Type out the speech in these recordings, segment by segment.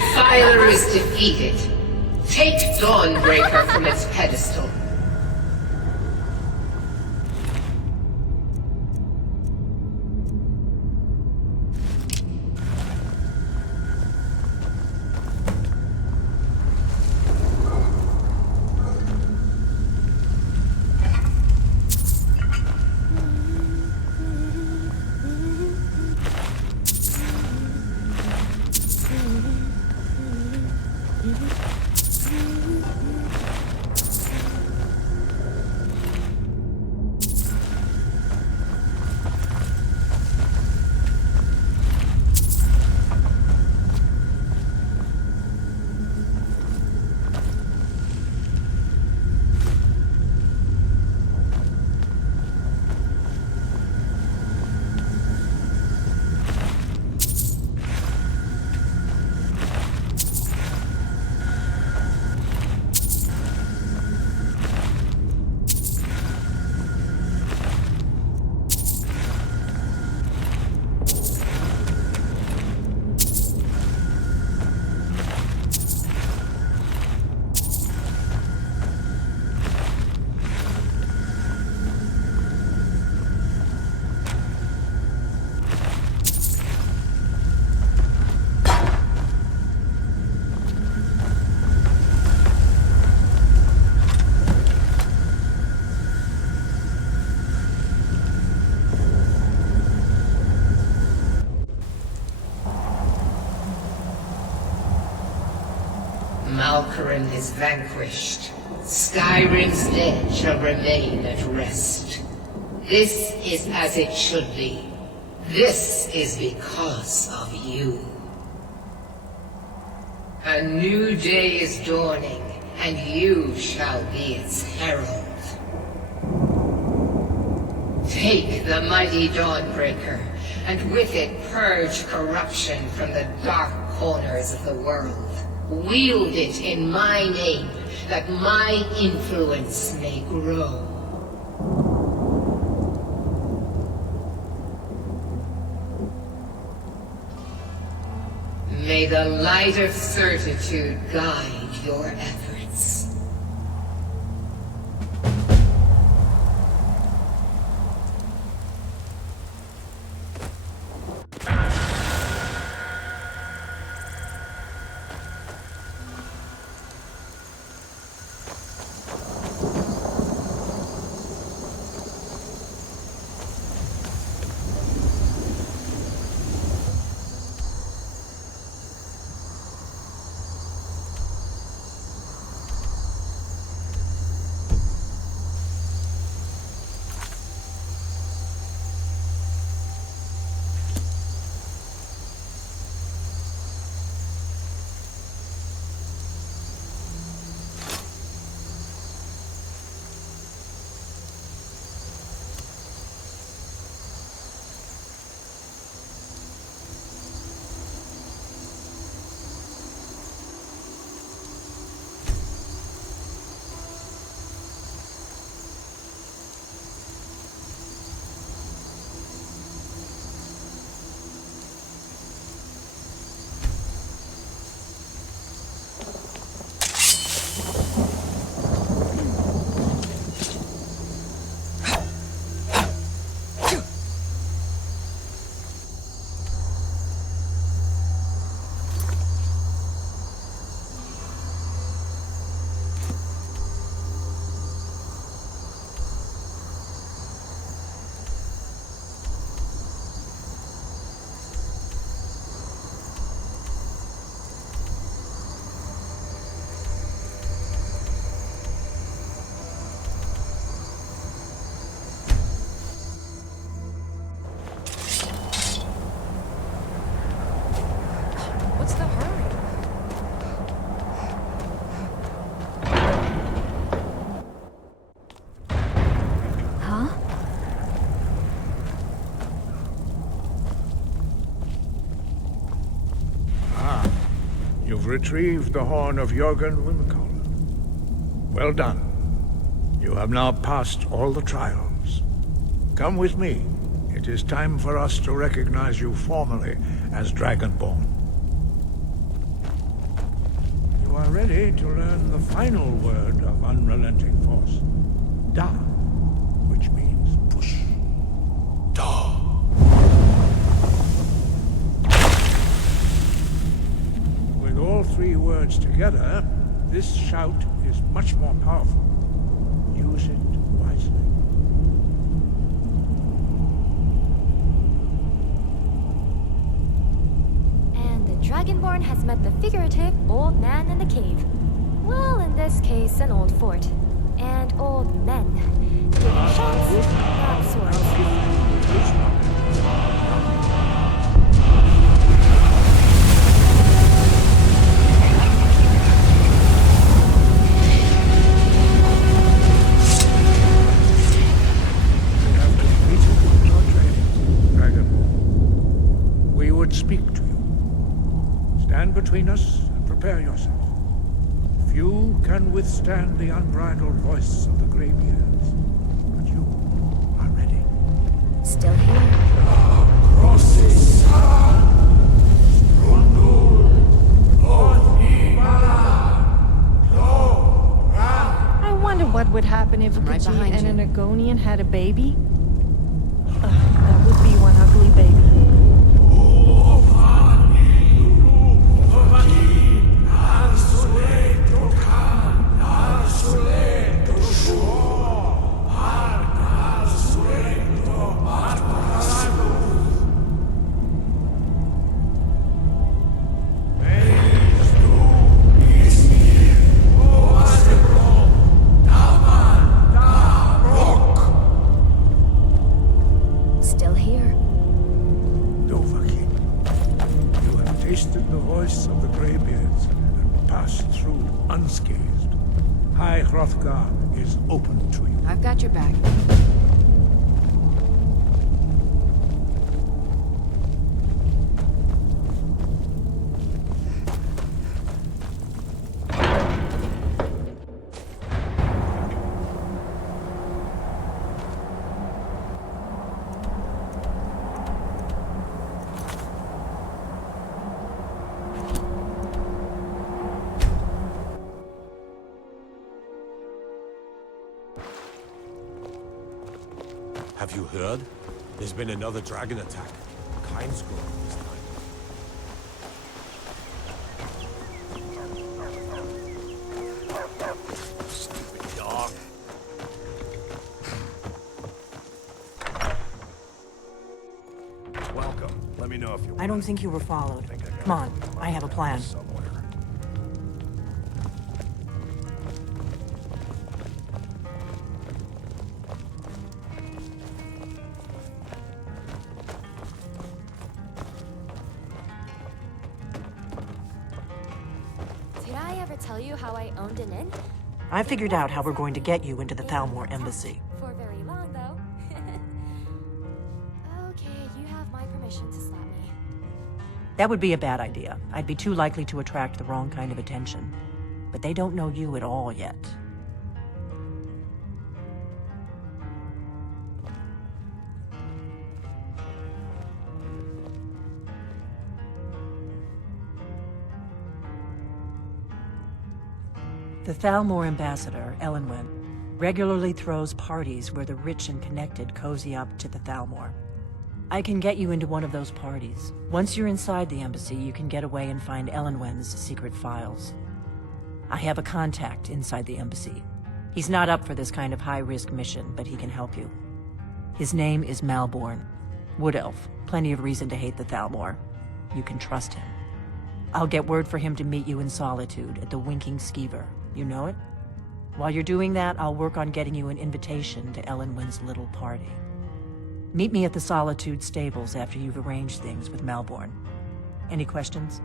Defiler is defeated. Take Dawnbreaker from its pedestal. Malkaran is vanquished. Skyrim's dead shall remain at rest. This is as it should be. This is because of you. A new day is dawning, and you shall be its herald. Take the mighty Dawnbreaker, and with it purge corruption from the dark corners of the world. Wield it in my name, that my influence may grow. May the light of certitude guide your efforts. You've retrieved the horn of Jörgen Windcaller. Well done. You have now passed all the trials. Come with me. It is time for us to recognize you formally as Dragonborn. ready to learn the final word of unrelenting force. Da, which means push. Da. With all three words together, this shout is much more powerful. Use it wisely. And the Dragonborn has met the figurative old man in the cave. Well, in this case, an old fort. And old men. Giving shots, not swords. Speak to you. Stand between us and prepare yourself. Few can withstand the unbridled voice of the graybeards, but you are ready. Still here. I wonder what would happen if right Gucci behind and you. an Argonian had a baby. That would be one ugly baby. Still here. Dovahkiin, you have tasted the voice of the graybeards and passed through unscathed. High Hrothgar is open to you. I've got your back. Have you heard? There's been another dragon attack. Kind's growing this time. Stupid dog. Welcome. Let me know if you I don't think you were followed. Come on, I have a plan. somewhere. Did I ever tell you how I owned an inn? I figured out how we're going to get you into the Thalmor embassy. For very long, though. Okay, you have my permission to slap me. That would be a bad idea. I'd be too likely to attract the wrong kind of attention. But they don't know you at all yet. The Thalmor ambassador, Elenwen, regularly throws parties where the rich and connected cozy up to the Thalmor. I can get you into one of those parties. Once you're inside the embassy, you can get away and find Elenwen's secret files. I have a contact inside the embassy. He's not up for this kind of high-risk mission, but he can help you. His name is Malborn. Wood Elf. Plenty of reason to hate the Thalmor. You can trust him. I'll get word for him to meet you in Solitude at the Winking Skeever. You know it? While you're doing that, I'll work on getting you an invitation to Elenwen's little party. Meet me at the Solitude stables after you've arranged things with Malborn. Any questions?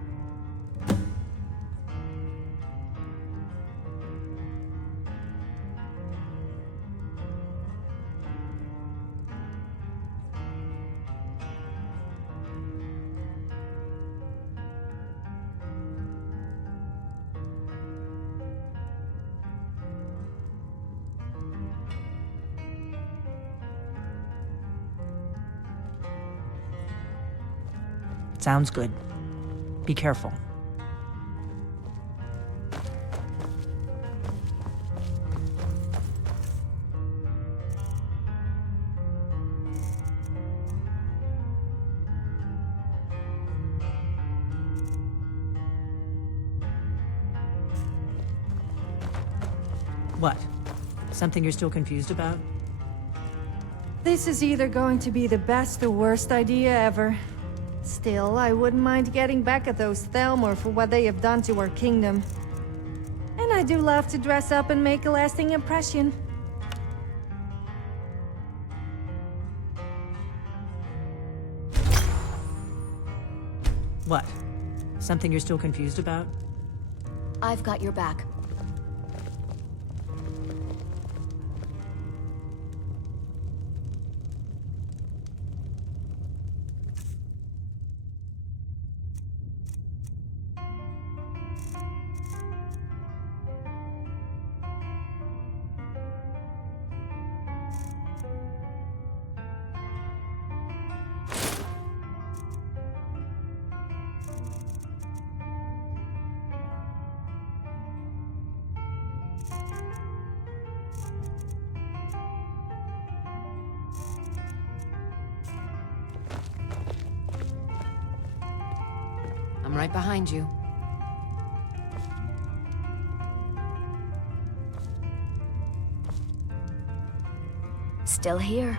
Sounds good. Be careful. What? Something you're still confused about? This is either going to be the best or worst idea ever. Still, I wouldn't mind getting back at those Thalmor for what they have done to our kingdom. And I do love to dress up and make a lasting impression. What? Something you're still confused about? I've got your back. I'm right behind you. Still here.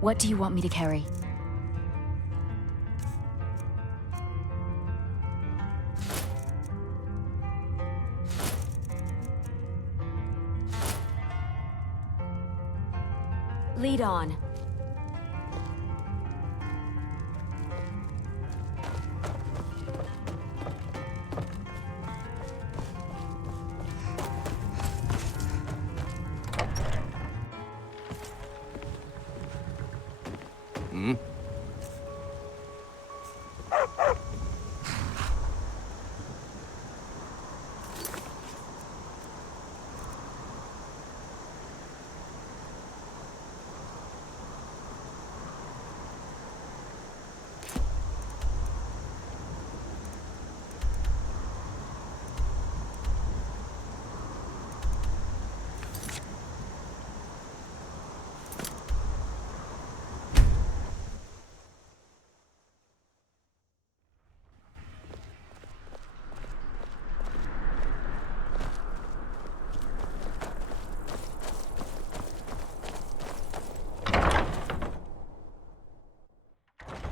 What do you want me to carry? Lead on.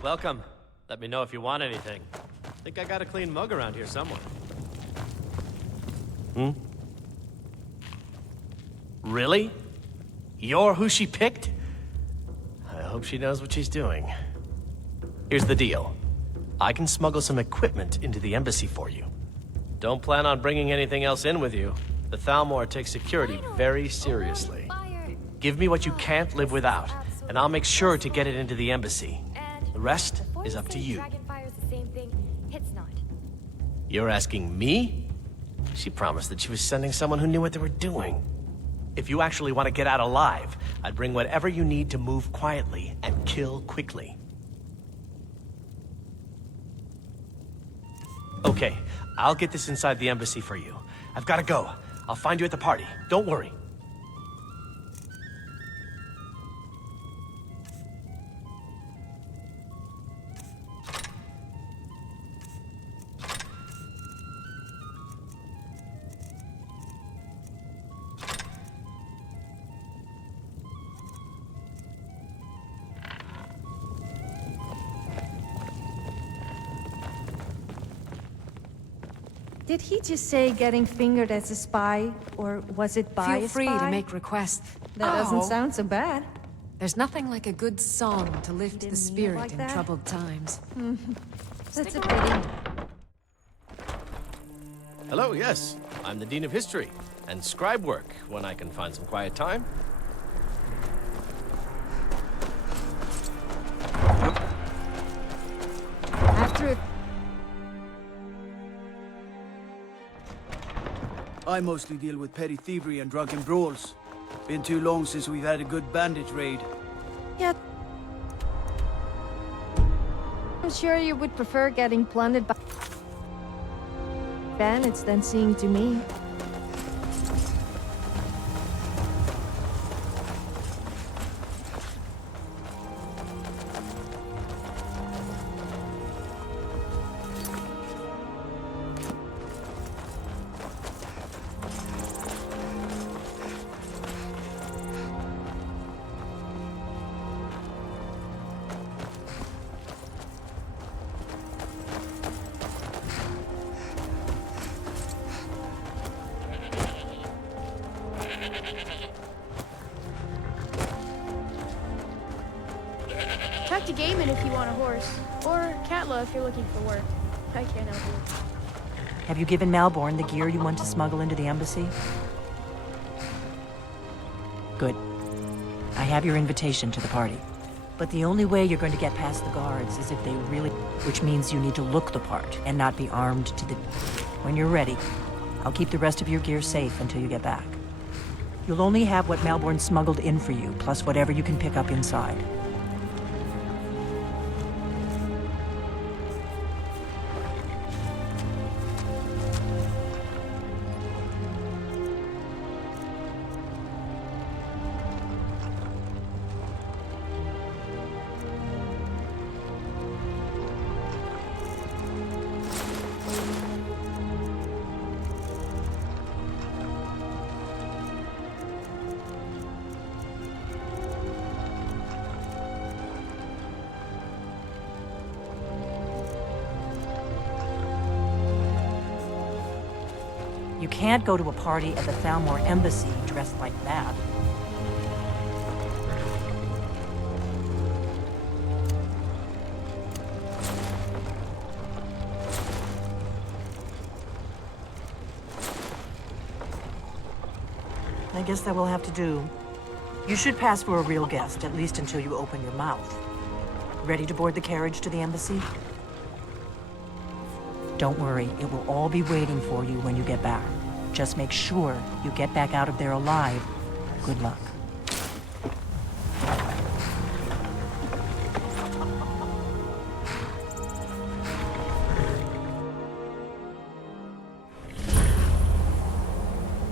Welcome. Let me know if you want anything. Think I got a clean mug around here somewhere. Really? You're who she picked? I hope she knows what she's doing. Here's the deal. I can smuggle some equipment into the embassy for you. Don't plan on bringing anything else in with you. The Thalmor takes security very seriously. Give me what you can't live without, and I'll make sure to get it into the embassy. The rest is up to you. You're asking me? She promised that she was sending someone who knew what they were doing. If you actually want to get out alive, I'd bring whatever you need to move quietly and kill quickly. Okay, I'll get this inside the embassy for you. I've got to go. I'll find you at the party. Don't worry. Did he just say getting fingered as a spy, or was it by Feel a free spy? to make requests. That doesn't Oh. sound so bad. There's nothing like a good song to lift the Didn't mean it spirit like in that. troubled times. That's a pity. Hello, yes. I'm the Dean of History, and scribe work when I can find some quiet time. After it. I mostly deal with petty thievery and drunken brawls. Been too long since we've had a good bandit raid. Yeah. I'm sure you would prefer getting plundered by bandits than seeing to me. to Gaiman if you want a horse. Or Katla if you're looking for work. I can't help you. Have you given Malborn the gear you want to smuggle into the embassy? Good. I have your invitation to the party. But the only way you're going to get past the guards is if they really... Which means you need to look the part and not be armed to the... When you're ready, I'll keep the rest of your gear safe until you get back. You'll only have what Malborn smuggled in for you, plus whatever you can pick up inside. You can't go to a party at the Thalmor Embassy dressed like that. I guess that will have to do. You should pass for a real guest, at least until you open your mouth. Ready to board the carriage to the embassy? Don't worry, it will all be waiting for you when you get back. Just make sure you get back out of there alive. Good luck.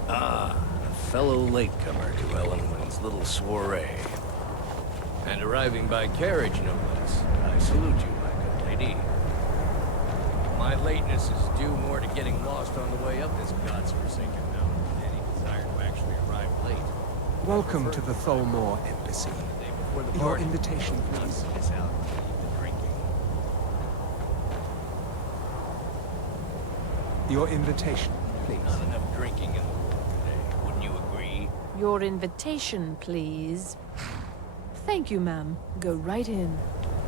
A fellow latecomer to Ellenwood's little soiree. And arriving by carriage, no less. I salute you, my good lady. My lateness is due more to getting lost on the way up this god's-forsaken mountain than any desire to actually arrive late. Welcome to the Thalmor Embassy. Your invitation, please. This out the drinking. Your invitation, please. Not enough drinking in the world today. Wouldn't you agree? Your invitation, please. Thank you, ma'am. Go right in.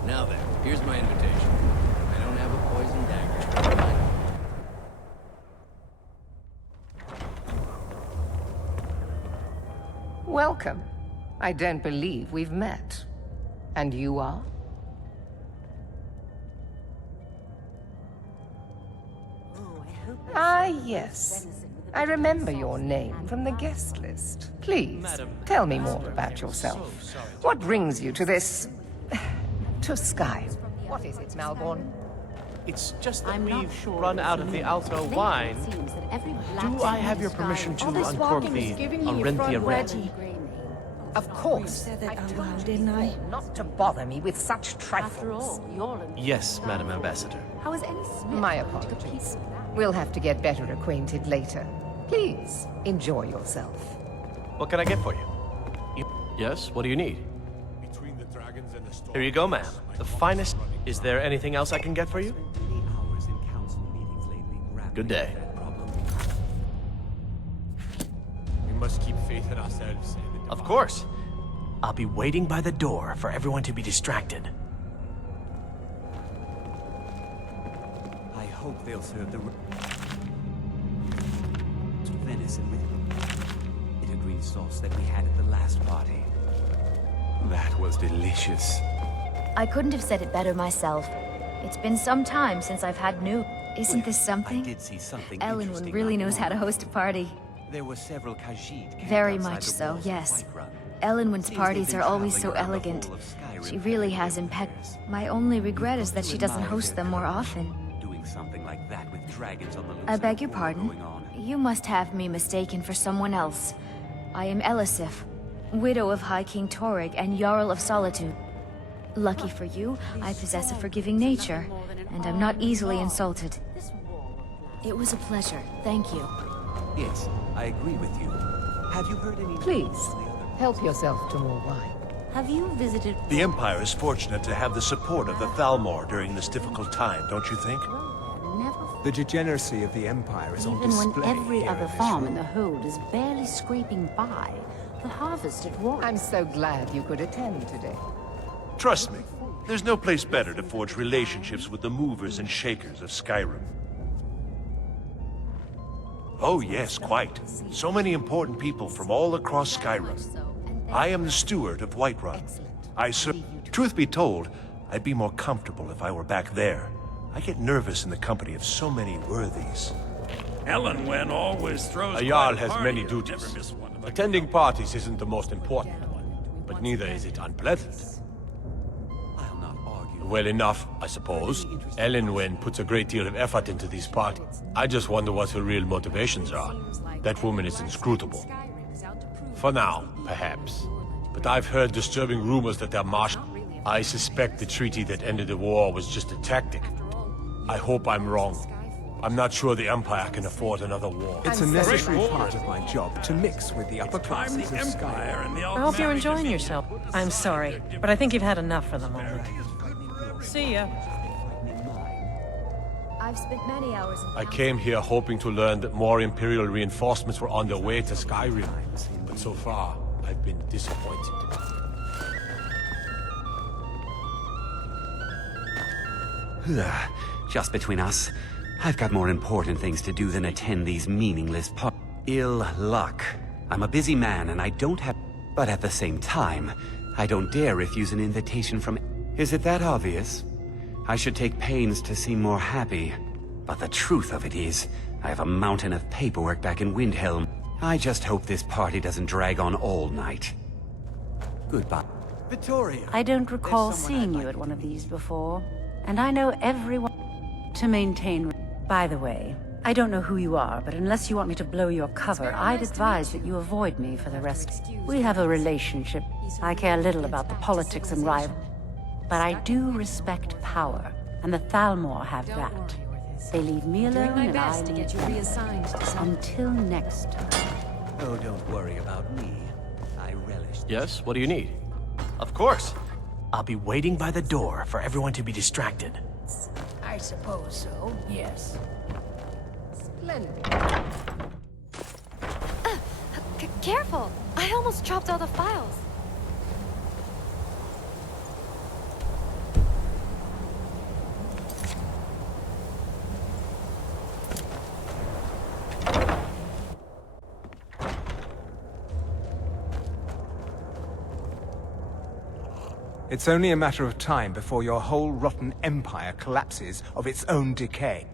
Now then, here's my invitation. I don't have a poison dagger. Welcome. I don't believe we've met. And you are? Ah, yes. I remember your name from the guest list. Please, tell me more about yourself. What brings you to this... to Skyrim? What is it, Malborn? It's just that we've run out of the Alto wine. Do I have your permission to uncork the Orinthia Red? Of course. Said that I out told loud, you didn't I? before not to bother me with such trifles. Yes, Madam Ambassador. My apologies. We'll have to get better acquainted later. Please, enjoy yourself. What can I get for you? Yes, what do you need? Between the dragons and the storm. Here you go, ma'am. The finest. Is there anything else I can get for you? Good day. We must keep faith in ourselves and the divine. Of course. I'll be waiting by the door for everyone to be distracted. I hope they'll serve the venison with bitter green sauce that we had at the last party. That was delicious. I couldn't have said it better myself. It's been some time since I've had new... Isn't this something? I did see something Ellenwood really knows how to host a party. There were several Khajiit Very camped outside much the so, walls of yes. Whiterun. Ellenwood's Seems parties they've are been always so traveling around the elegant. whole of Skyrim She for really many has years. My only regret is that To she doesn't admire host their them more courage. often. Doing something like that with dragons on the loose I beg your and war pardon? going on. You must have me mistaken for someone else. I am Elisif, widow of High King Torrig and Jarl of Solitude. Lucky for you, I possess a forgiving nature, and I'm not easily insulted. It was a pleasure, thank you. Yes, I agree with you. Have you heard any... Please, help yourself to more wine. Have you visited... The Empire is fortunate to have the support of the Thalmor during this difficult time, don't you think? The degeneracy of the Empire is on Even display when every here other in this farm room. in the hold is barely scraping by, the harvest at Warwick. I'm so glad you could attend today. Trust me, There's no place better to forge relationships with the movers and shakers of Skyrim. Oh yes, quite. So many important people from all across Skyrim. I am the steward of Whiterun. Truth be told, I'd be more comfortable if I were back there. I get nervous in the company of so many worthies. Elenwen always throws A Jarl has many duties. Attending parties isn't the most important one, but neither is it unpleasant. Well enough, I suppose. Elenwen puts a great deal of effort into these parties. I just wonder what her real motivations are. That woman is inscrutable. For now, perhaps. But I've heard disturbing rumors that they're marshal. I suspect the treaty that ended the war was just a tactic. I hope I'm wrong. I'm not sure the Empire can afford another war. It's a necessary part of my job to mix with the upper classes of Skyrim. I hope you're enjoying yourself. I'm sorry, but I think you've had enough for the moment. See ya. I've spent many hours in I came here hoping to learn that more Imperial reinforcements were on their way to Skyrim. But so far, I've been disappointed. Just between us, I've got more important things to do than attend these meaningless parties. Ill luck. I'm a busy man and I don't have... But at the same time, I don't dare refuse an invitation from... Is it that obvious? I should take pains to seem more happy. But the truth of it is, I have a mountain of paperwork back in Windhelm. I just hope this party doesn't drag on all night. Goodbye. Victoria! I don't recall seeing you at one of these before, and I know everyone to maintain... By the way, I don't know who you are, but unless you want me to blow your cover, I'd advise that you avoid me for the rest. We have a relationship. I care little about the politics and rival. But I do respect power, and the Thalmor have that. They leave me alone, and I leave them. Until next time. Oh, don't worry about me. I relish... Yes, what do you need? Of course. I'll be waiting by the door for everyone to be distracted. I suppose so, yes. Splendid. Careful! I almost dropped all the files. It's only a matter of time before your whole rotten empire collapses of its own decay.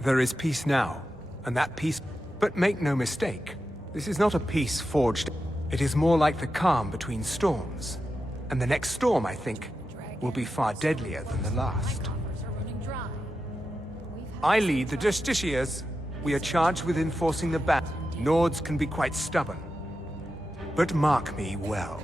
There is peace now, and that peace... But make no mistake, this is not a peace forged. It is more like the calm between storms. And the next storm, I think, will be far deadlier than the last. I lead the Justiciars. We are charged with enforcing the ban. Nords can be quite stubborn. But mark me well.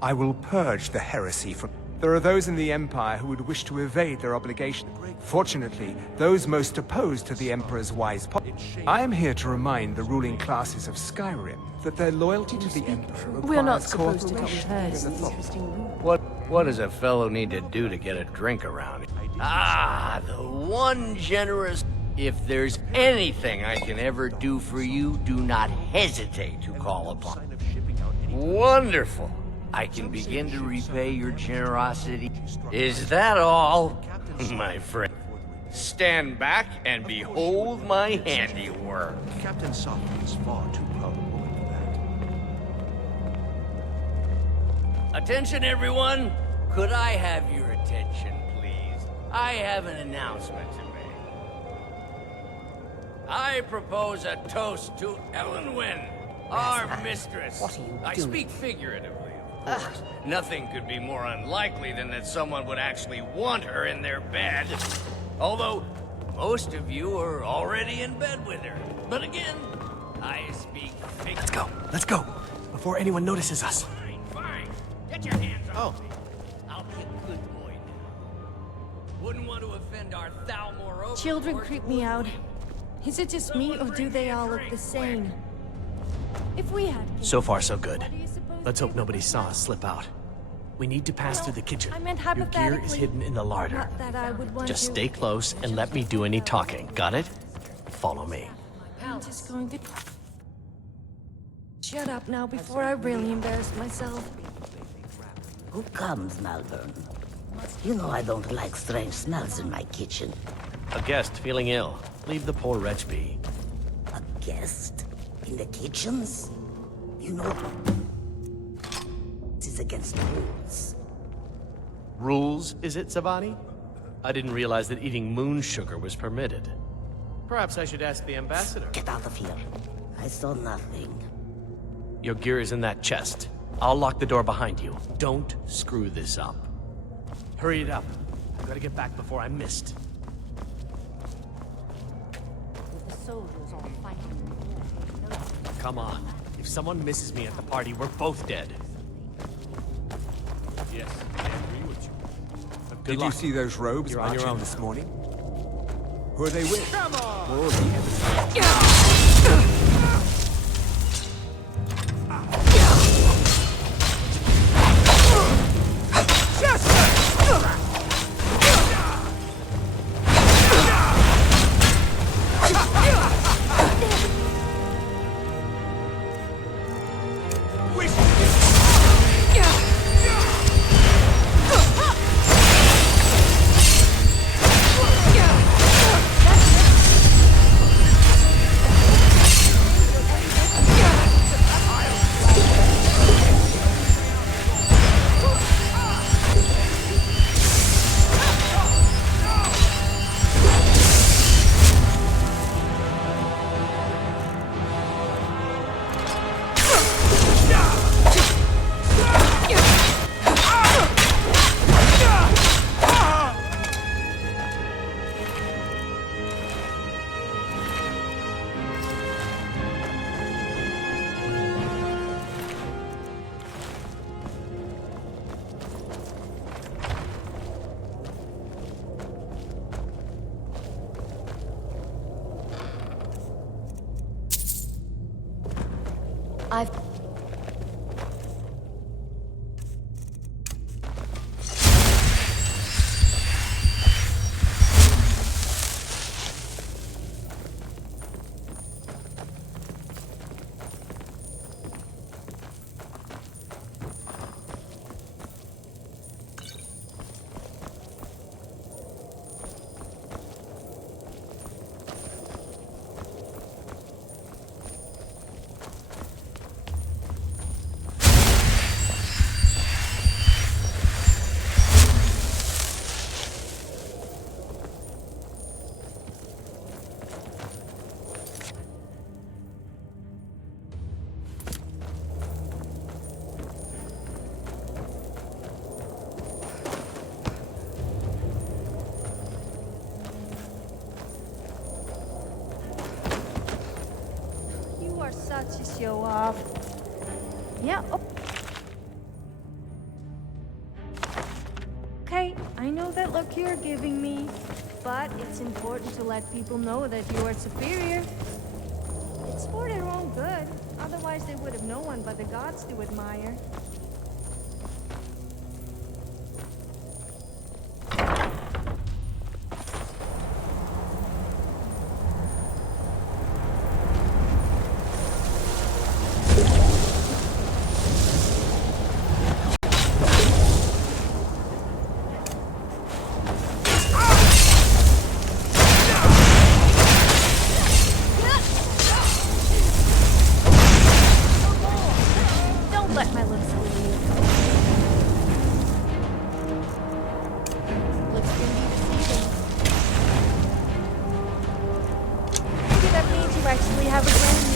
I will purge the heresy from... There are those in the Empire who would wish to evade their obligation. Fortunately, those most opposed to the Emperor's wise policy. I am here to remind the ruling classes of Skyrim that their loyalty to the Emperor requires We're not supposed to talk cooperation. What does a fellow need to do to get a drink around here? Ah, the one generous... If there's anything I can ever do for you, do not hesitate to call upon. Wonderful. I can begin to repay your generosity. Is that all, my friend? Stand back and behold my handiwork. Captain Softly is far too proud a woman for that. Attention, everyone. Could I have your attention, please? I have an announcement to make. I propose a toast to Elenwen, our mistress. What are you I doing? speak figuratively. Of course. Nothing could be more unlikely than that someone would actually want her in their bed. Although, most of you are already in bed with her. But again, I speak figuratively. Let's go, before anyone notices us. Fine. Get your hands off me. I'll be a good boy now. Wouldn't want to offend our Thalmor over. Children creep me out. Is it just me, or do they all look the same? If we had... So far, so good. Let's hope nobody saw us slip out. We need to pass through the kitchen. I meant Your gear is hypothetically. hidden in the larder. Not that I would want Just to... stay close and let me do any talking. Got it? Follow me. I'm just going to... Shut up now before I really embarrass myself. Who comes, Malvern? You know I don't like strange smells in my kitchen. A guest feeling ill. Leave the poor wretch be. A guest? In the kitchens? You know... This is against rules. Rules, is it, Savani? I didn't realize that eating moon sugar was permitted. Perhaps I should ask the ambassador. Get out of here. I saw nothing. Your gear is in that chest. I'll lock the door behind you. Don't screw this up. Hurry it up. I've got to get back before I'm missed. With the soldiers all fighting. Come on. If someone misses me at the party, we're both dead. Yes, I agree with you. But good Did luck. you see those robes You're on your marching own. this morning? Who are they with? Come on! More of the embassy. I've... You are such a show-off. Yeah, okay, I know that look you're giving me, but it's important to let people know that you are superior. It's for their own good, otherwise they would have no one but the gods to admire. Don't let my looks fool you. Looks can be deceiving. Maybe that means you actually have a grand.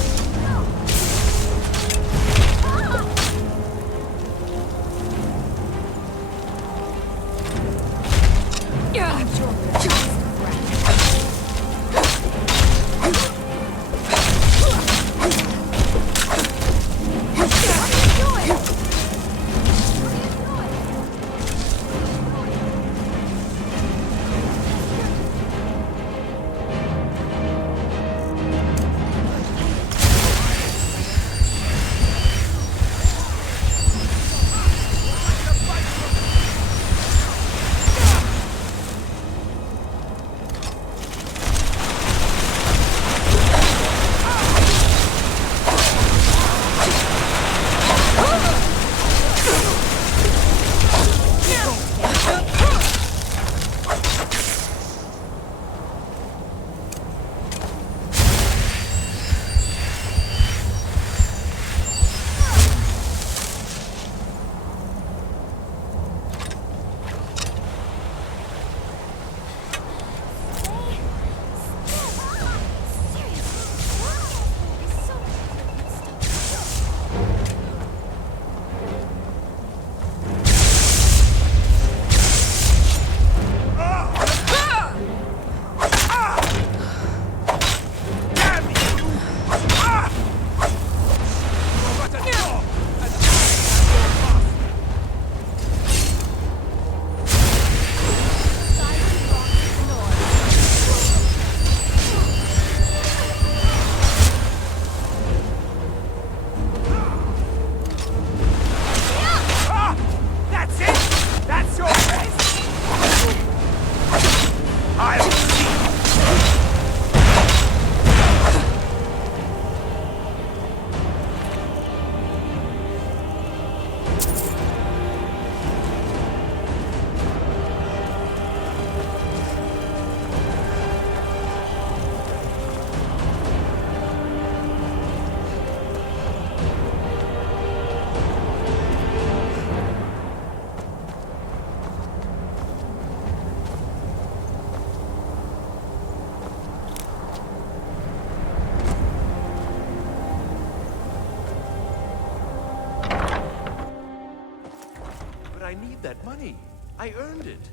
I need that money. I earned it.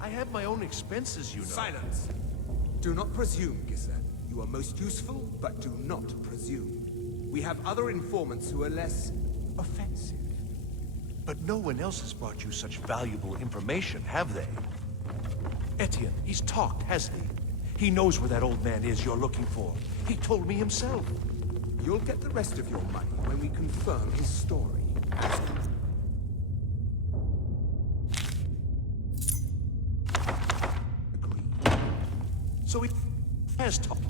I have my own expenses, you know. Silence! Do not presume, Giselle. You are most useful, but do not presume. We have other informants who are less offensive. But no one else has brought you such valuable information, have they? Etienne, he's talked, hasn't he? He knows where that old man is you're looking for. He told me himself. You'll get the rest of your money when we confirm his story. Agreed. So he has talked.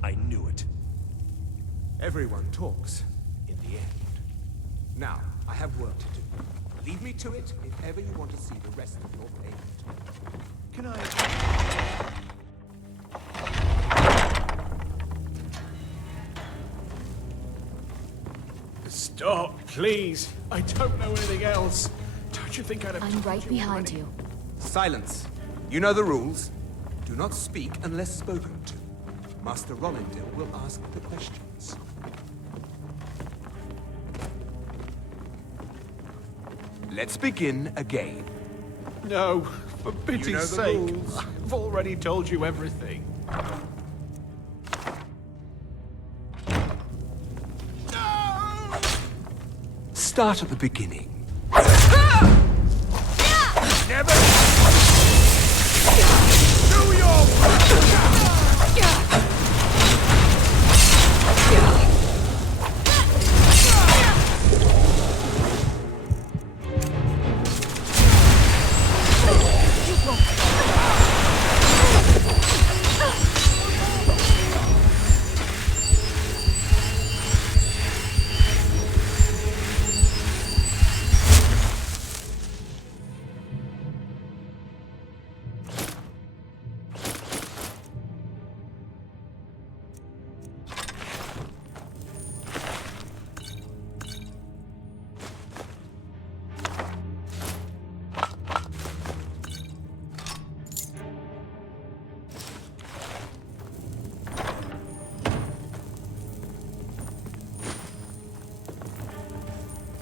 I knew it. Everyone talks, in the end. Now, I have work to do. Leave me to it if ever you want to see the rest of your payment. Can I... Stop, please. I don't know anything else. Don't you think I'd have I'm told right you behind already? you. Silence. You know the rules. Do not speak unless spoken to. Master Rollindale will ask the questions. Let's begin again. No, for pity's You know the sake. rules. I've already told you everything. Start at the beginning. Never! Do your...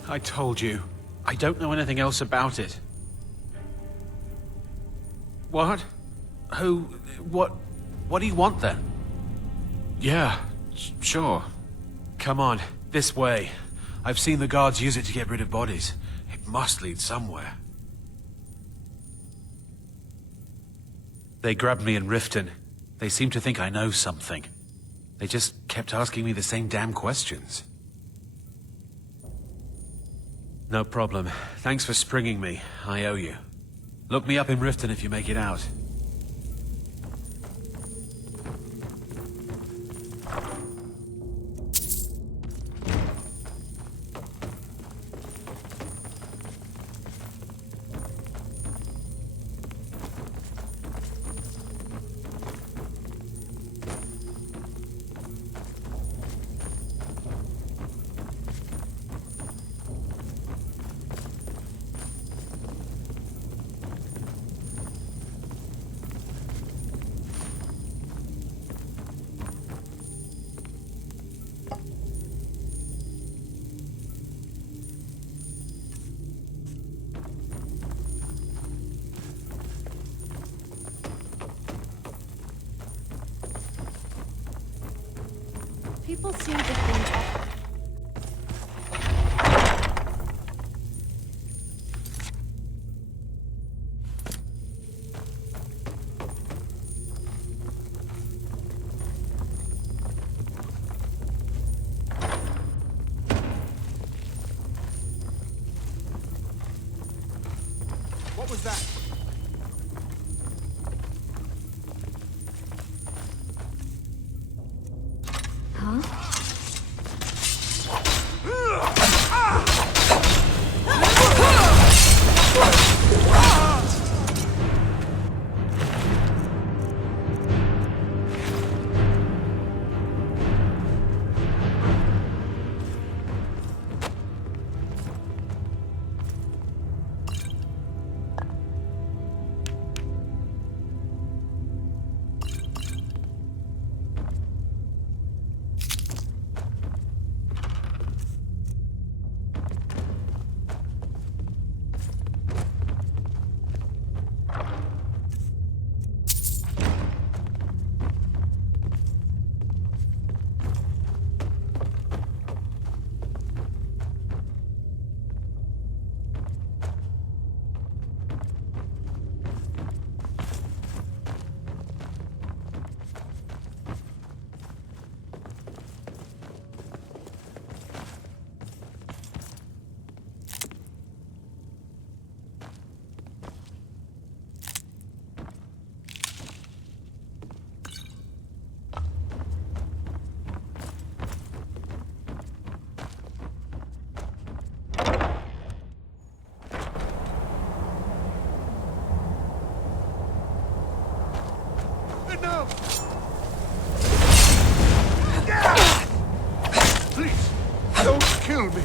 I told you. I don't know anything else about it. What? Who? What do you want then? Yeah, sure. Come on, this way. I've seen the guards use it to get rid of bodies. It must lead somewhere. They grabbed me in Riften. They seem to think I know something. They just kept asking me the same damn questions. No problem. Thanks for springing me. I owe you. Look me up in Riften if you make it out. People seem to think... What was that? Please, don't kill me.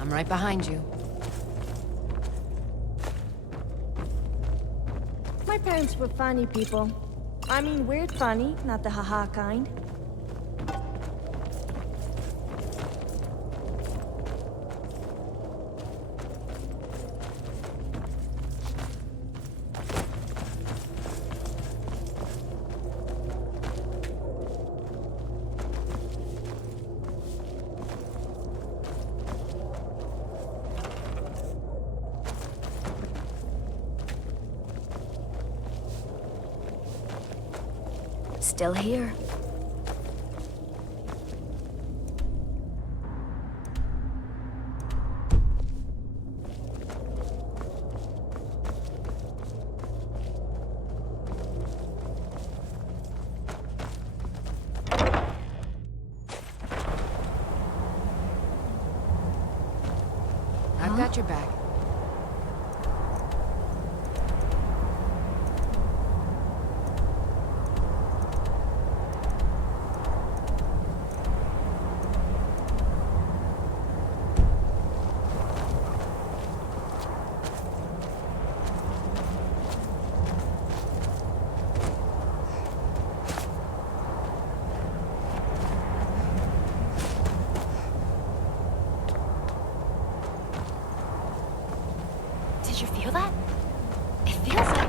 I'm right behind you. My parents were funny people. I mean weird funny, not the haha kind. Still here. I've got your back. Did you feel that? It feels like...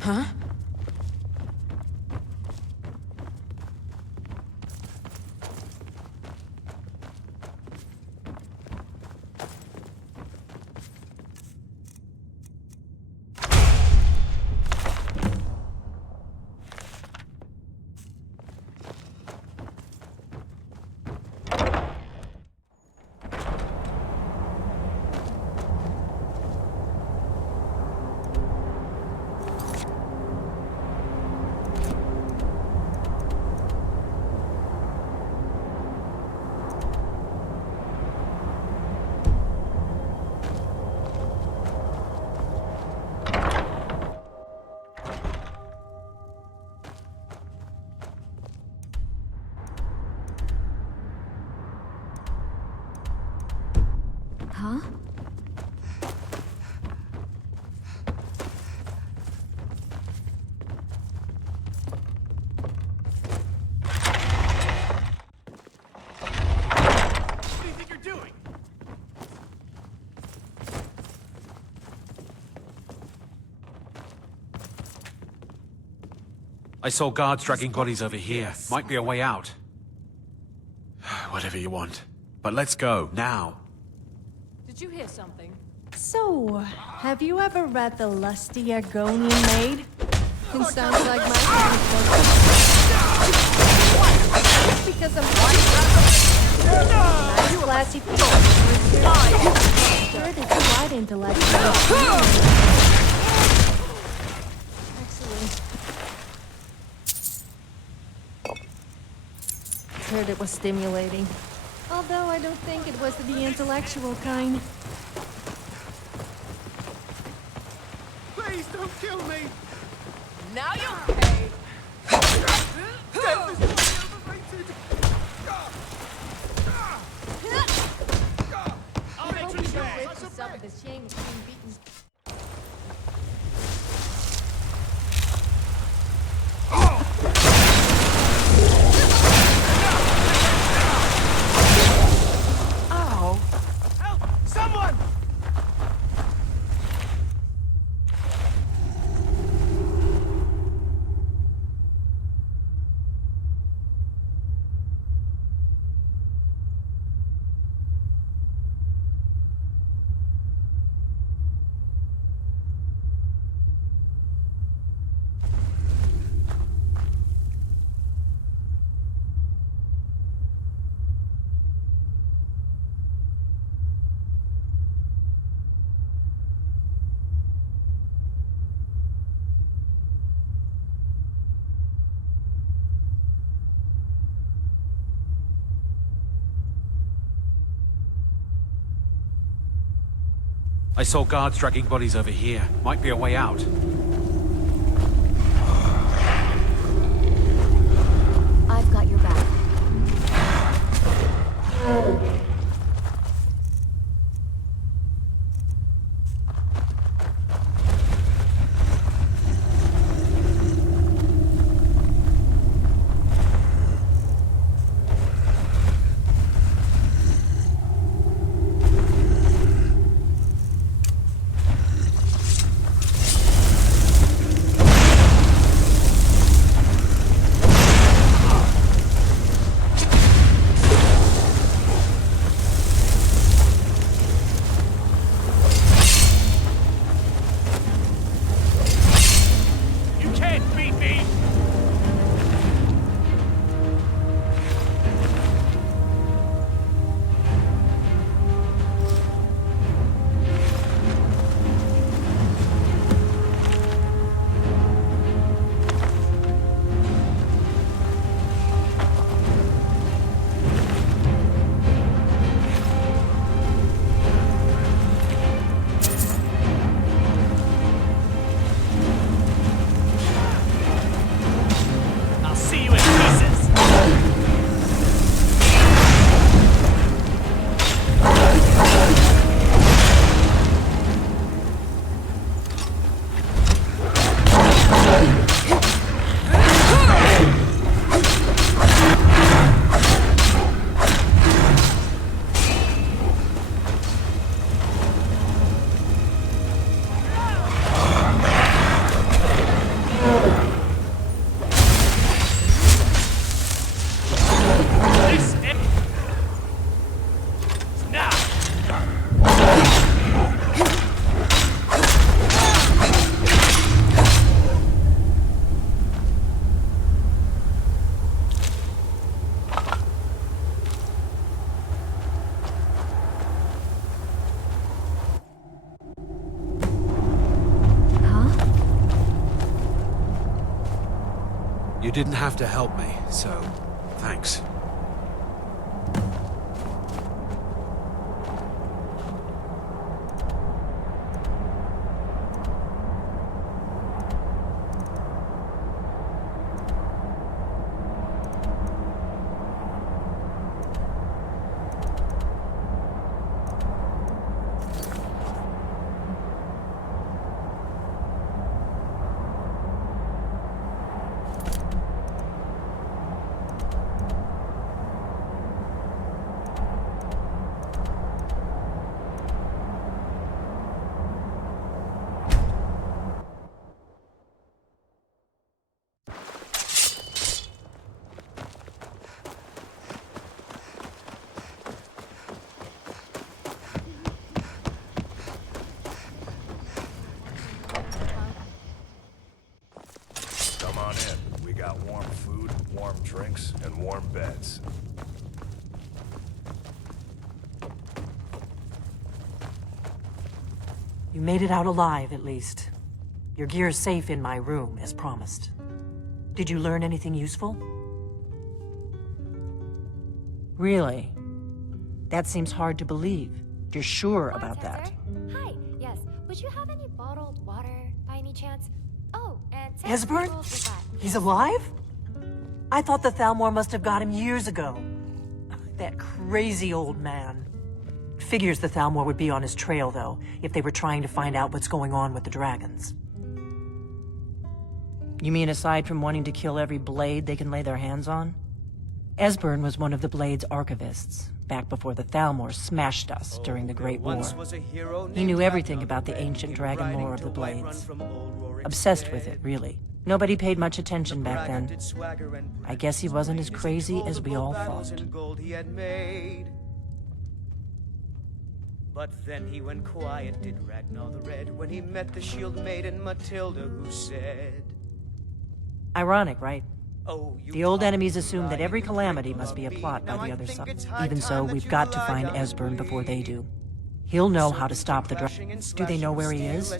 Huh? Huh? What do you think you're doing? I saw guards dragging bodies over here. Might be a way out. Whatever you want. But let's go, now. Did you hear something? So, have you ever read The Lusty Argonian Maid? It sounds like my kind of book. Because I'm nice, classy people. Sure, it's quite intellectual. Excellent. Heard it was stimulating. Although I don't think it was the intellectual kind. Please don't kill me! Now you'll pay! Death is overrated! I'll I hope make you you don't pay! lift yourself with the shame of being beaten. Ow! Help! Someone! I saw guards dragging bodies over here. Might be a way out. I've got your back. You didn't have to help me, so thanks. Come on in. We got warm food, warm drinks, and warm beds. You made it out alive, at least. Your gear's safe in my room, as promised. Did you learn anything useful? Really? That seems hard to believe. You're sure about that? Hi, yes. Would you have any bottled water, by any chance? Oh, and... Esbern? He's alive? I thought the Thalmor must have got him years ago. That crazy old man. Figures the Thalmor would be on his trail, though, if they were trying to find out what's going on with the dragons. You mean aside from wanting to kill every blade they can lay their hands on? Esbern was one of the Blade's archivists, back before the Thalmor smashed us during the Great War. He knew everything about the ancient dragon lore of the Blades. Obsessed with it, really. Nobody paid much attention back then. I guess he wasn't as crazy as we all thought. But then he went quiet, did Ragnar the Red, when he met the shield maiden Matilda, who said... Ironic, right? The old enemies assume that every calamity must be a plot by the other side. Even so, we've got to find Esbern before they do. He'll know how to stop the dragons. Do they know where he is?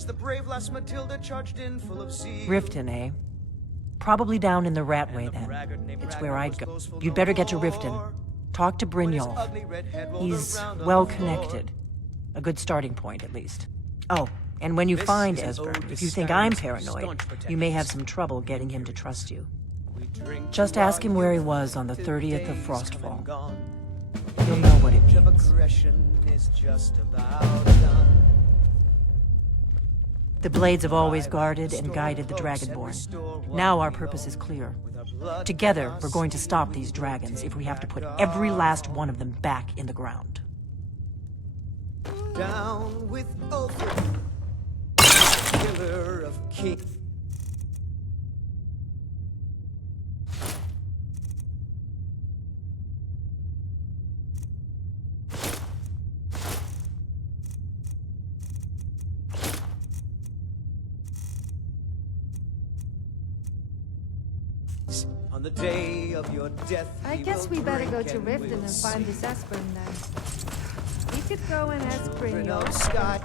Riften, eh? Probably down in the Ratway, then. It's where I'd go. You'd better get to Riften. Talk to Brynjolf. He's well-connected. A good starting point, at least. Oh, and when you find Esbern, if you think I'm paranoid, you may have some trouble getting him to trust you. Just ask him where he was on the 30th of Frostfall. You'll know what it means. The Blades have always guarded and guided the Dragonborn. Now our purpose is clear. Together, we're going to stop these dragons if we have to put every last one of them back in the ground. Down with Ulfric, killer of king. On the day of your death, I guess we better go to Riften and find this Esbern then. We could go and ask Brynjolf. Sky.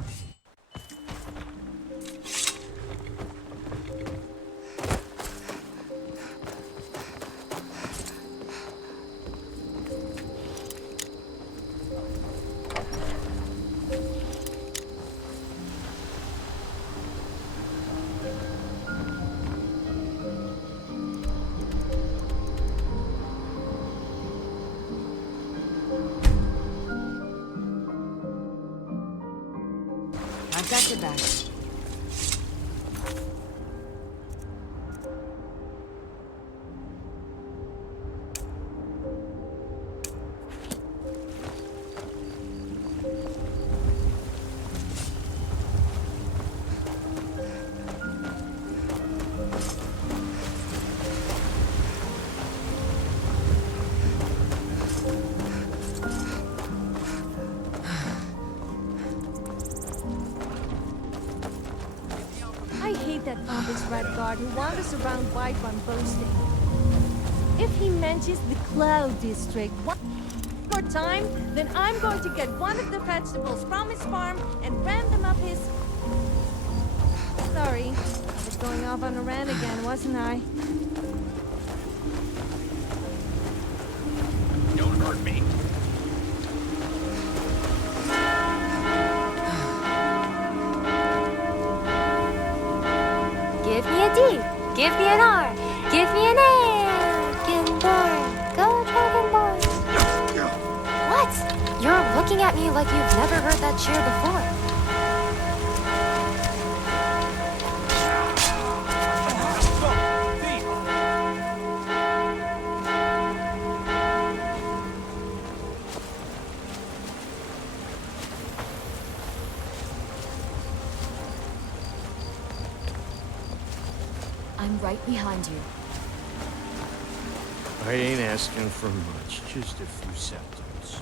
I've got your back. I hate that pompous red guard who wanders around Whiterun boasting. If he mentions the Cloud District one more time, then I'm going to get one of the vegetables from his farm and ram them up his... Sorry, I was going off on a rant again, wasn't I? Don't hurt me. Give me a D. Give me an R. Give me an A. Dragonborn. Go Dragonborn. What? You're looking at me like you've never heard that cheer before. I'm right behind you. I ain't asking for much, just a few seconds.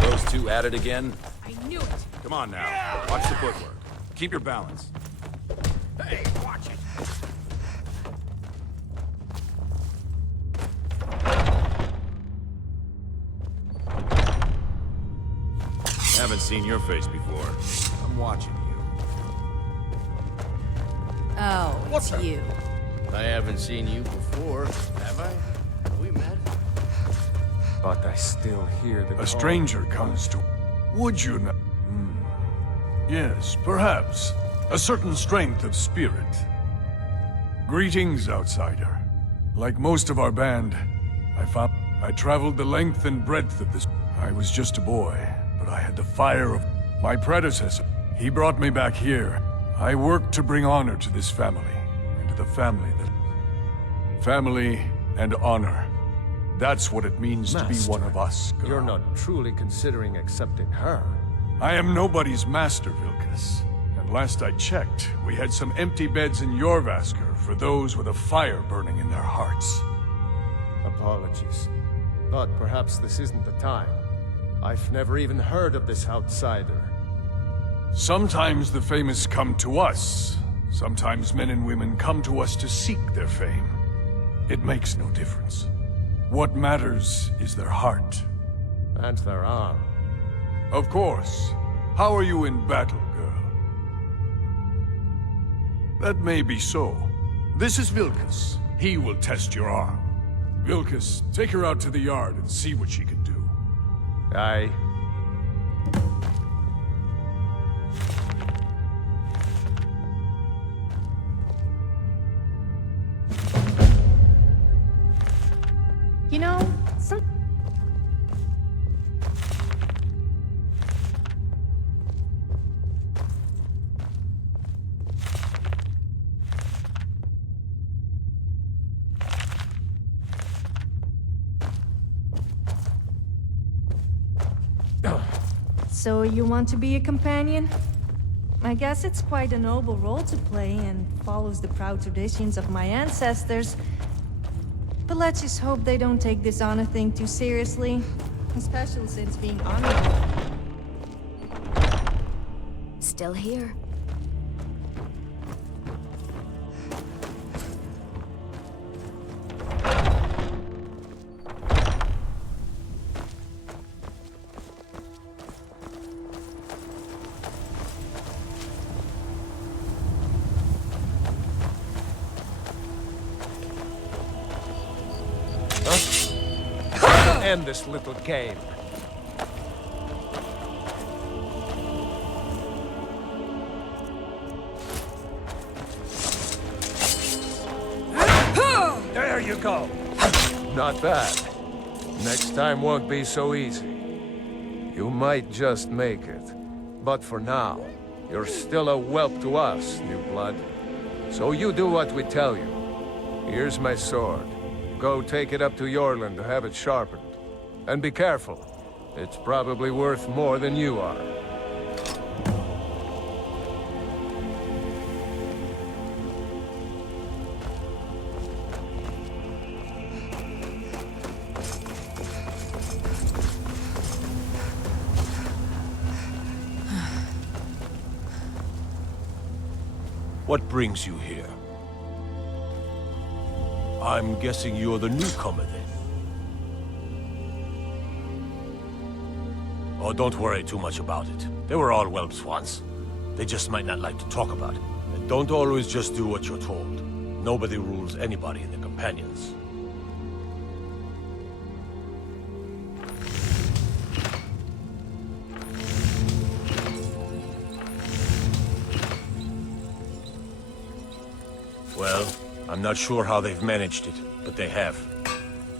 Those two at it again? I knew it. Come on now. Watch the footwork. Keep your balance. Hey, watch it! Haven't seen your face before. I'm watching you. Oh, it's you. I haven't seen you before, have I? Have we met? But I still hear the A stranger comes to... Would you not? Yes, perhaps. A certain strength of spirit. Greetings, outsider. Like most of our band, I traveled the length and breadth of this... I was just a boy, but I had the fire of my predecessor. He brought me back here. I worked to bring honor to this family, and to the family that... Family and honor. That's what it means to be one of us, girl. You're not truly considering accepting her. I am nobody's master, Vilkas. And last I checked, we had some empty beds in Jorvaskr for those with a fire burning in their hearts. Apologies. But perhaps this isn't the time. I've never even heard of this outsider. Sometimes the famous come to us. Sometimes men and women come to us to seek their fame. It makes no difference. What matters is their heart. And their arm. Of course. How are you in battle, girl? That may be so. This is Vilkas. He will test your arm. Vilkas, take her out to the yard and see what she can do. Aye. You know, some... So you want to be a companion? I guess it's quite a noble role to play and follows the proud traditions of my ancestors. But let's just hope they don't take this honor thing too seriously, especially since being honorable. Still here. End this little game. There you go. Not bad. Next time won't be so easy. You might just make it. But for now, you're still a whelp to us, new blood. So you do what we tell you. Here's my sword. Go take it up to Yorland to have it sharpened. And be careful. It's probably worth more than you are. What brings you here? I'm guessing you're the newcomer then. Oh, don't worry too much about it. They were all whelps once. They just might not like to talk about it. And don't always just do what you're told. Nobody rules anybody in the companions. Well, I'm not sure how they've managed it, but they have.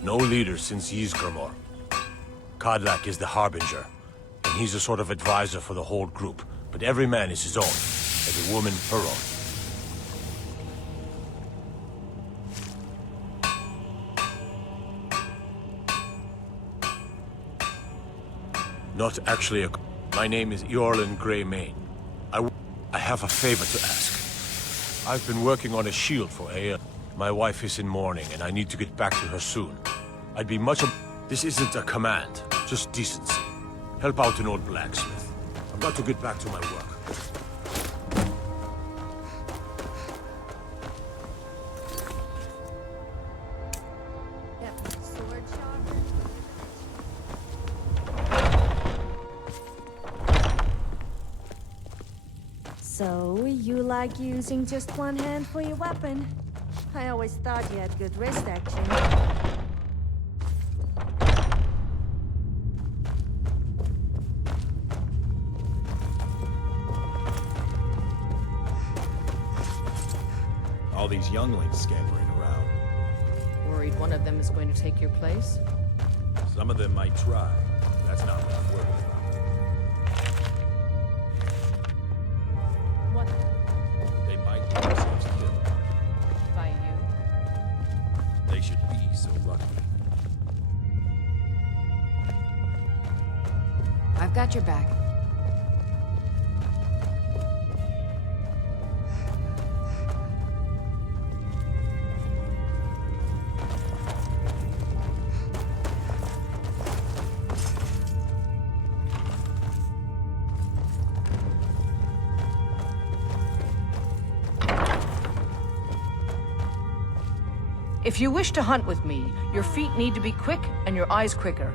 No leader since Ysgramor. Kodlak is the Harbinger, and he's a sort of advisor for the whole group, but every man is his own, every woman her own. Not actually a... My name is Eorlin Greymane. I have a favor to ask. I've been working on a shield for Ea. My wife is in mourning, and I need to get back to her soon. I'd be much... This isn't a command, just decency. Help out an old blacksmith. I've got to get back to my work. So, you like using just one hand for your weapon? I always thought you had good wrist action. All these younglings scampering around. Worried one of them is going to take your place? Some of them might try. That's not what I'm worried about. What? They might get themselves killed. By you? They should be so lucky. I've got your back. If you wish to hunt with me, your feet need to be quick and your eyes quicker.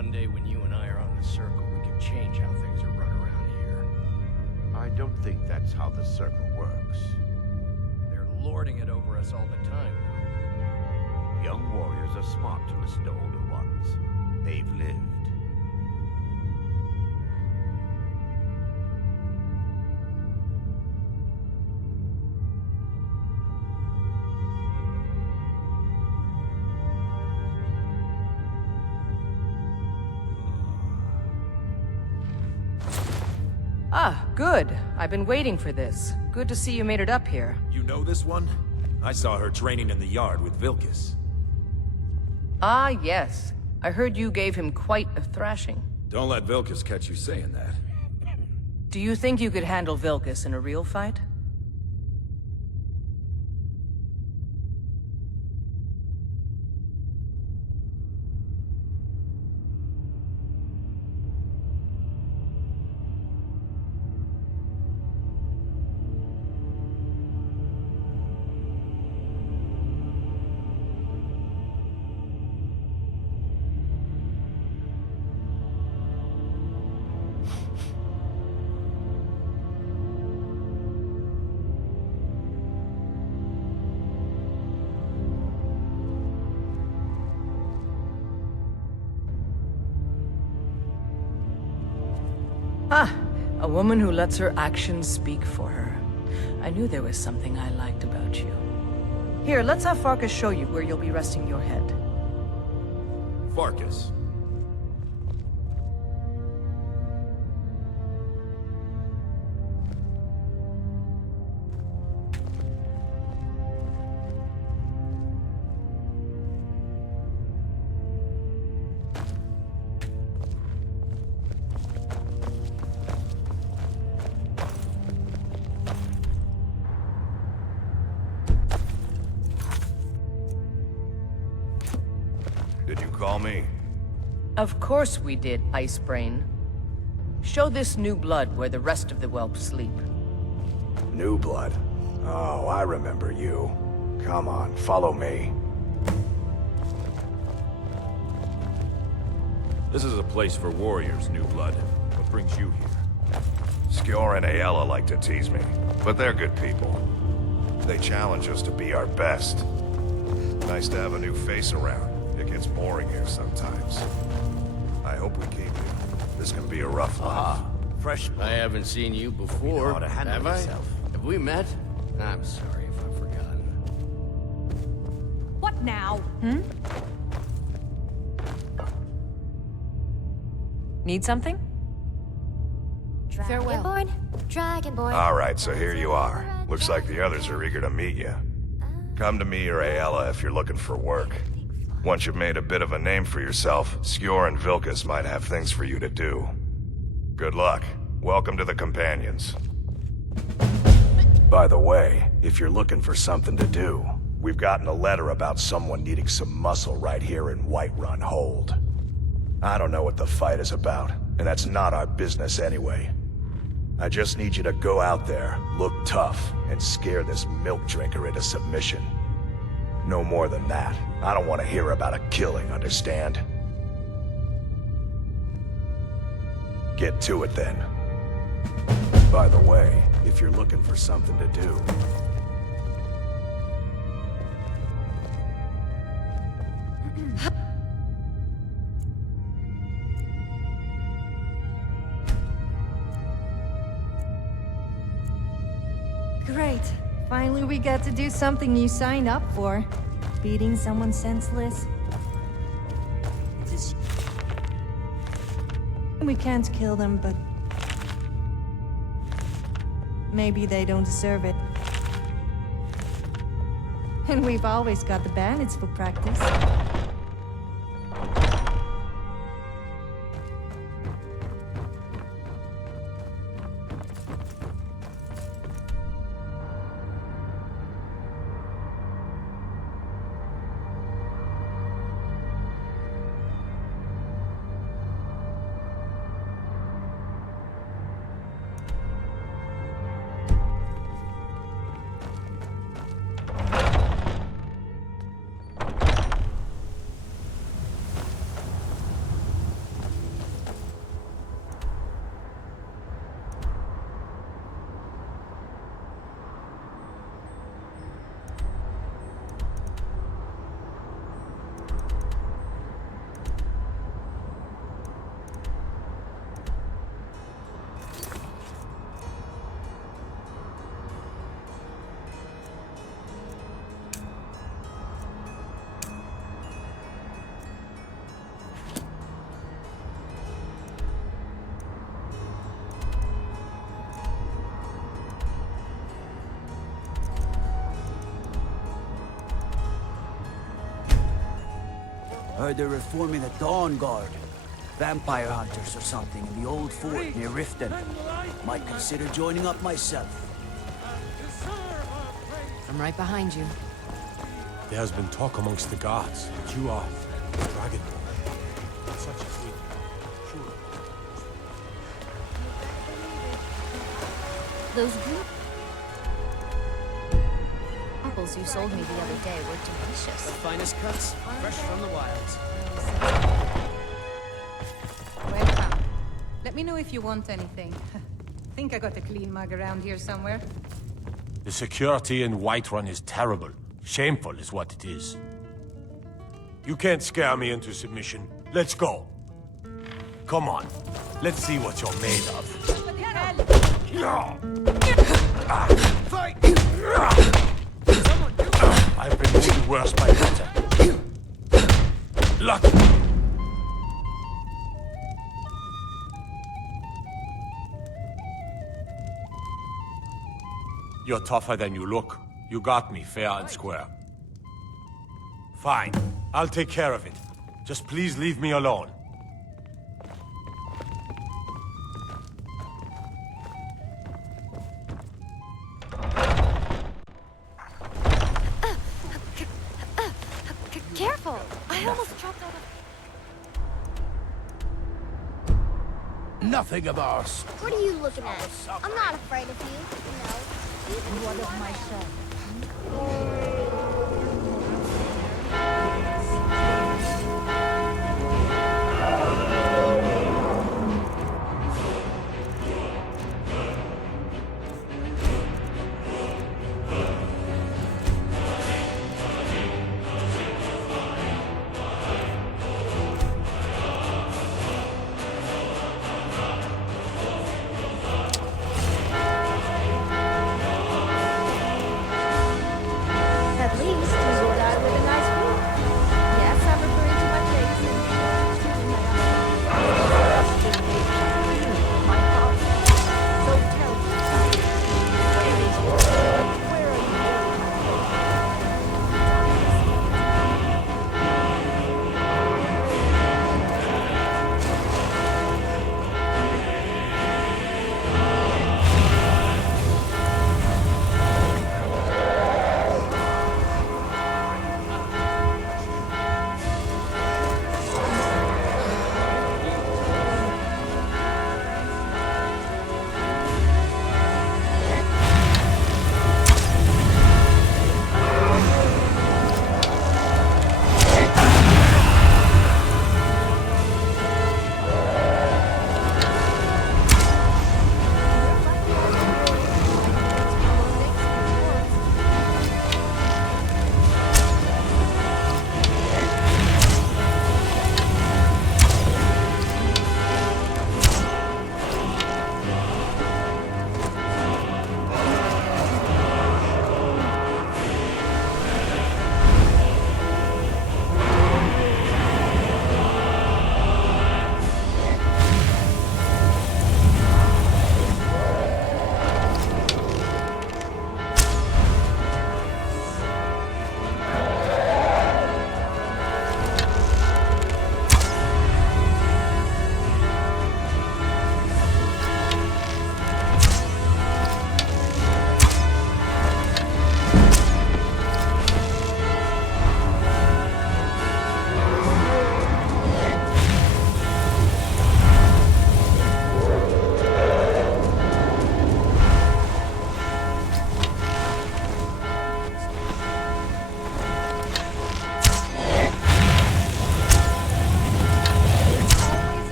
one day when you and I are on the circle, we can change how things are run around here. I don't think that's how the circle works. They're lording it over us all the time, though. Young warriors are smart to listen to older ones. They've lived. Ah, good. I've been waiting for this. Good to see you made it up here. You know this one? I saw her training in the yard with Vilkis. Ah, yes. I heard you gave him quite a thrashing. Don't let Vilkis catch you saying that. Do you think you could handle Vilkis in a real fight? Ah, a woman who lets her actions speak for her. I knew there was something I liked about you. Here, let's have Farkas show you where you'll be resting your head. Farkas. Did you call me? Of course we did, Ice Brain. Show this new blood where the rest of the whelps sleep. New blood? Oh, I remember you. Come on, follow me. This is a place for warriors, New Blood. What brings you here? Skjor and Ayala like to tease me, but they're good people. They challenge us to be our best. Nice to have a new face around. It gets boring here sometimes. I hope we keep you. This can be a rough life. Fresh. I haven't seen you before, how to handle have I? yourself. Have we met? I'm sorry if I've forgotten. What now? Need something? Dragonborn? Dragonborn. All right, so here you are. Looks like the others are eager to meet you. Come to me or Ayala if you're looking for work. Once you've made a bit of a name for yourself, Skjor and Vilkis might have things for you to do. Good luck. Welcome to the Companions. By the way, if you're looking for something to do, we've gotten a letter about someone needing some muscle right here in Whiterun Hold. I don't know what the fight is about, and that's not our business anyway. I just need you to go out there, look tough, and scare this milk drinker into submission. No more than that. I don't want to hear about a killing, understand? Get to it then. By the way, if you're looking for something to do... Great. Finally we get to do something you signed up for. Beating someone senseless. We can't kill them, but... maybe they don't deserve it. And we've always got the bandits for practice. Heard they're reforming the Dawn Guard. Vampire hunters or something in the old fort near Riften. Might consider joining up myself. I'm right behind you. There has been talk amongst the guards that you are Dragonborn. Such a sweet. Sure. Those good apples you sold me the other day were delicious. The finest cuts, fresh from the wilds. Welcome. Let me know if you want anything. Think I got a clean mug around here somewhere. The security in Whiterun is terrible. Shameful is what it is. You can't scare me into submission. Let's go. Come on. Let's see what you're made of. Fight! I've been wounded worse by better. Lucky. You're tougher than you look. You got me fair and square. Fine. I'll take care of it. Just please leave me alone. Careful! I almost dropped out of... Nothing of ours. What are you looking at? I'm not afraid of you, no. Even one of my sons.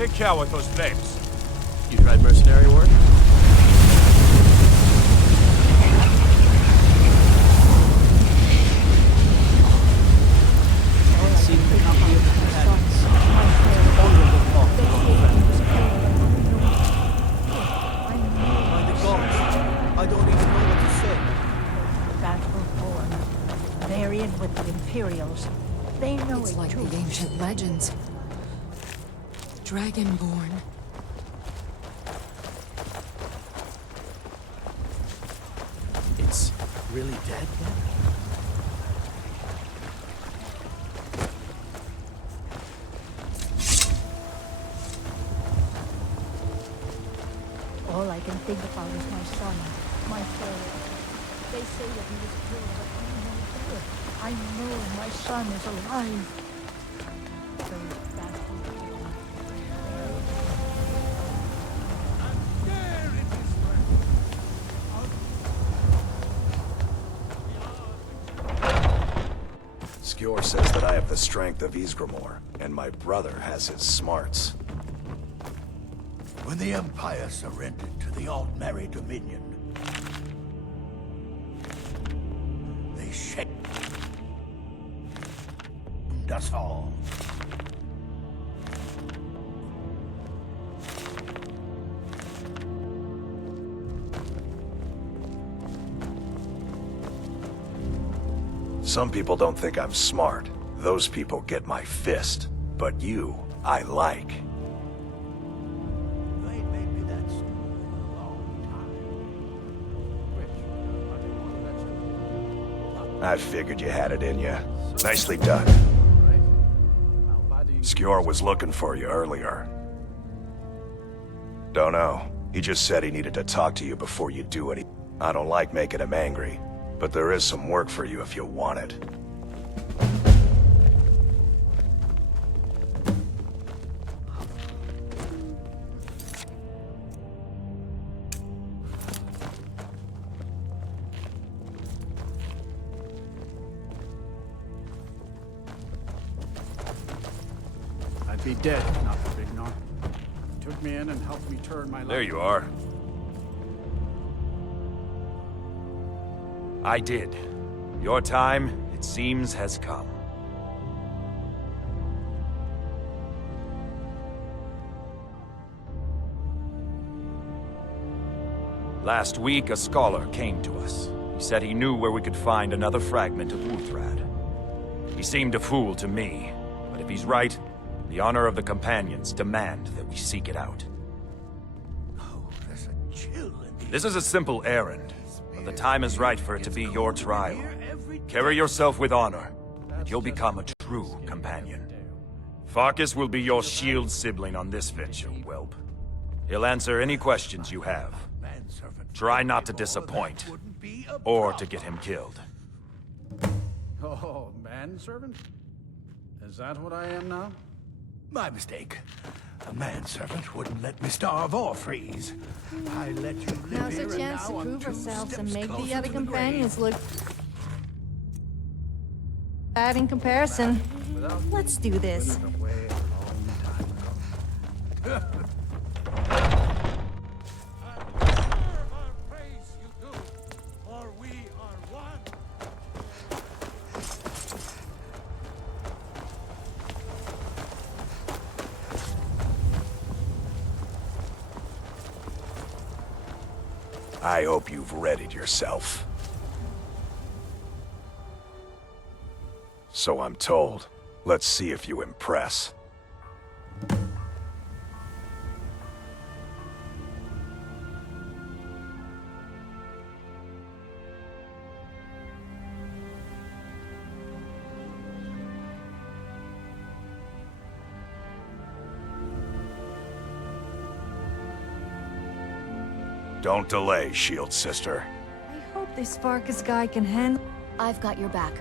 Take care with those flames. You tried mercenary work? I don't even know what to say. The Battleborn. They're in with the Imperials. They know It's it like too. the ancient legends. Dragonborn. It's really dead then? All I can think about is my son, my father. They say that he was killed, but I know better. I know my son is alive. Those Battleborn. Skjor says that I have the strength of Ysgramor, and my brother has his smarts. When the Empire surrendered to the Altmeri Dominion, they shamed us all. Some people don't think I'm smart. Those people get my fist. But you, I like. I figured you had it in you. Nicely done. Skjor was looking for you earlier. Don't know. He just said he needed to talk to you before you do anything. I don't like making him angry, but there is some work for you if you want it. I'd be dead if not for Big Nar. He took me in and helped me turn my life. There you are. I did. Your time, it seems, has come. Last week, a scholar came to us. He said he knew where we could find another fragment of Wuthrad. He seemed a fool to me, but if he's right, the honor of the Companions demand that we seek it out. This is a simple errand, but the time is right for it to be your trial. Carry yourself with honor, and you'll become a true companion. Farkas will be your shield sibling on this venture, whelp. He'll answer any questions you have. Try not to disappoint, or to get him killed. Oh, manservant? Is that what I am now? My mistake. A manservant wouldn't let me starve or freeze. I let you live Now's here, a and chance to now I'm prove 2 ourselves and steps make the closer other to companions look bad in comparison. Let's do this. I hope you've readied yourself. So I'm told. Let's see if you impress. Don't delay, Shield Sister. I hope this Farkas guy can handle. I've got your back.